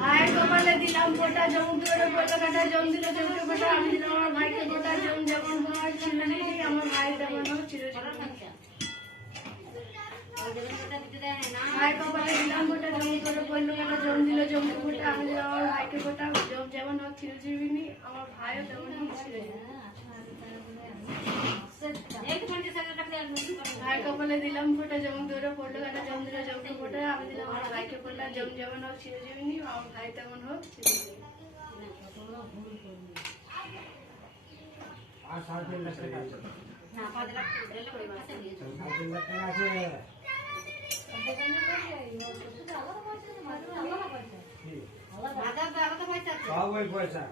ভাই কপালে দিলাম ফোঁটা জম করে ফোঁটা কাটা জম দিল জমকে ফোঁটা আমি দিলাম আমার ভাইকে ফোঁটা জম যেমন হয় চিরদিনই আমার ভাই তেমন হোক চিরদিনই। ভাই কপালে দিলাম ফোঁটা জম করে ফোঁটা কাটা জম দিল জমকে ফোঁটা আমি দিলাম আমার ভাইকে ফোঁটা জম যেমন হোক চিরজীবনী আমার ভাইও তেমন হোক চিরজীবনী। ভাই কপালে দিলাম ফোঁটা যেমন করে ফোঁটা কাটা জম দিল জমকে ফোঁটা আমি দিলাম আমার ভাইকে ফোঁটা জম যেমন হোক চিরজীবনী আমার ভাই তেমন হোক চিরজীবনী। আর 3.5 লাখ টাকা আছে না 5 লাখ টাকা আছে 3.5 লাখ টাকা আছে সব ওই পয়সা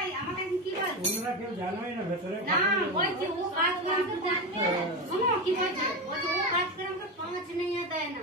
এই আমাকে কি বল তোমরা কেউ জানোই না ভেতরে না ওই যে ও কাজ করে জানবে শোনো কি বলছে ও কাজ করে আমাকে 5 नहीं देना